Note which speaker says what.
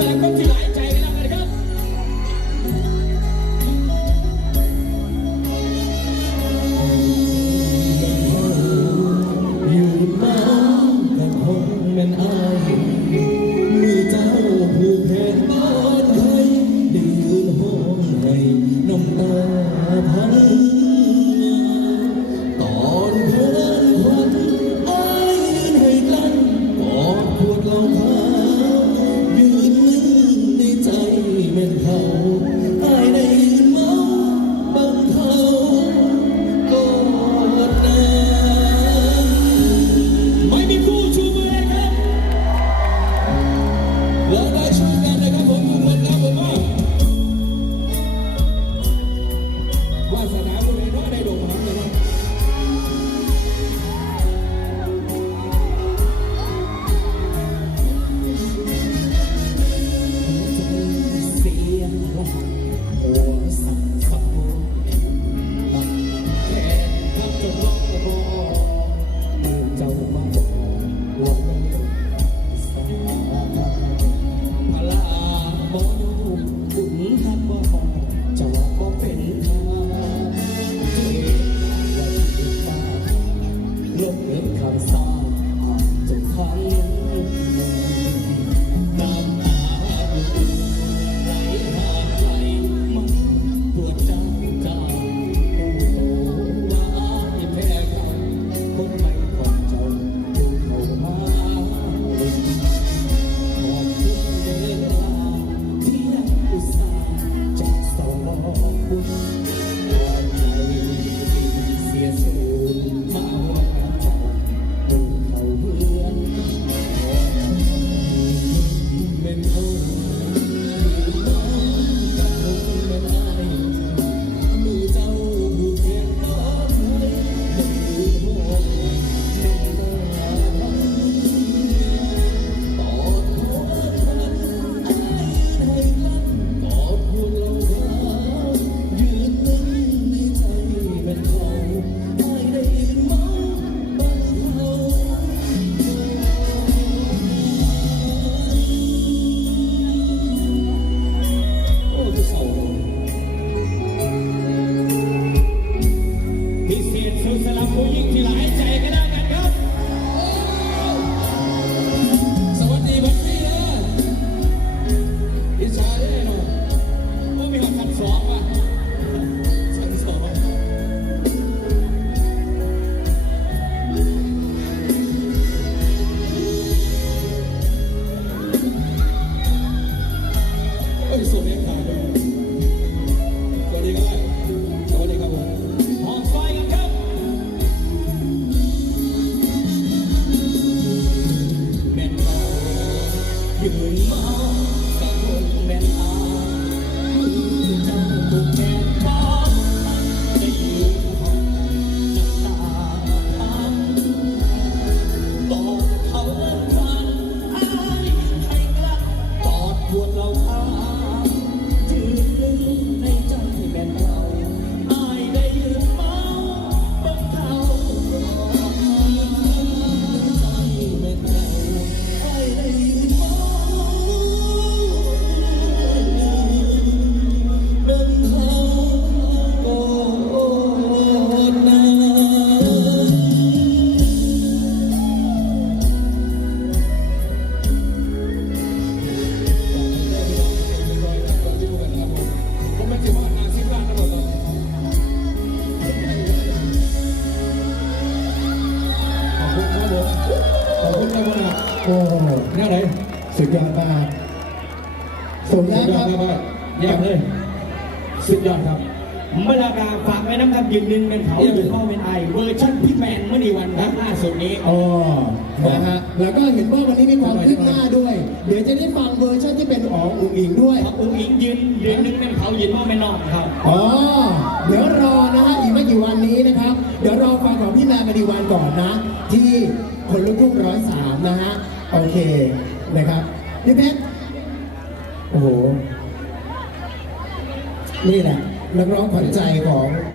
Speaker 1: ฝ ลบ
Speaker 2: เอ้ย
Speaker 1: ส
Speaker 2: วัสดีครับ
Speaker 1: สวั
Speaker 2: สดี
Speaker 1: ค
Speaker 2: รับสวัสดีครับผม
Speaker 1: หอมไฟกันครับ
Speaker 2: แม่นเรายืนเมาคนแม่นอาเจ้าบุกแม่นบ้านได้ยืนหองน้ำตาพังตอดเขาคันอายให้กลับกอดปวดเราข้า ใผม
Speaker 3: โอ้โห
Speaker 2: แน่ไหน
Speaker 3: สุดยอดมากสม
Speaker 2: สุ
Speaker 3: แล้
Speaker 2: ด
Speaker 3: วย
Speaker 2: อ
Speaker 3: ค
Speaker 2: ด
Speaker 3: รับ
Speaker 2: มากแยกเลยสุดยอดครับ
Speaker 1: เมื่อลากาฝากไว้น้ำคำยืนหนึ่งเป็นเขาหรือพ่อเป็นไอเวอร์ชันพี่แมนเมื่อในวันครับล่าสุดนี้
Speaker 3: อ๋อนะฮะแล้วก็เห็นว่าวันนี้มีความคืบหน้าด้วย เดี๋ยวจะได้ฟังเวอร์ชันที่เป็นอ๋องอุ๋งอิงด้วย
Speaker 1: อุ้งอิงยืนยืนหนึ่งเป็นเขายืนพ่อเป็นน้องครับ
Speaker 3: อ๋อเดี๋ยวรอนะฮะอีกไม่กี่วันนี้นะครับ เดี๋ยวรอฟังของพี่แมนมณีวันก่อนนะ ที่คนลุกทุ่งร้อยสามนะฮะโอ เคนะครับพี่เพชรโอ้โหนี่แหละนักร้องขวัญใจของ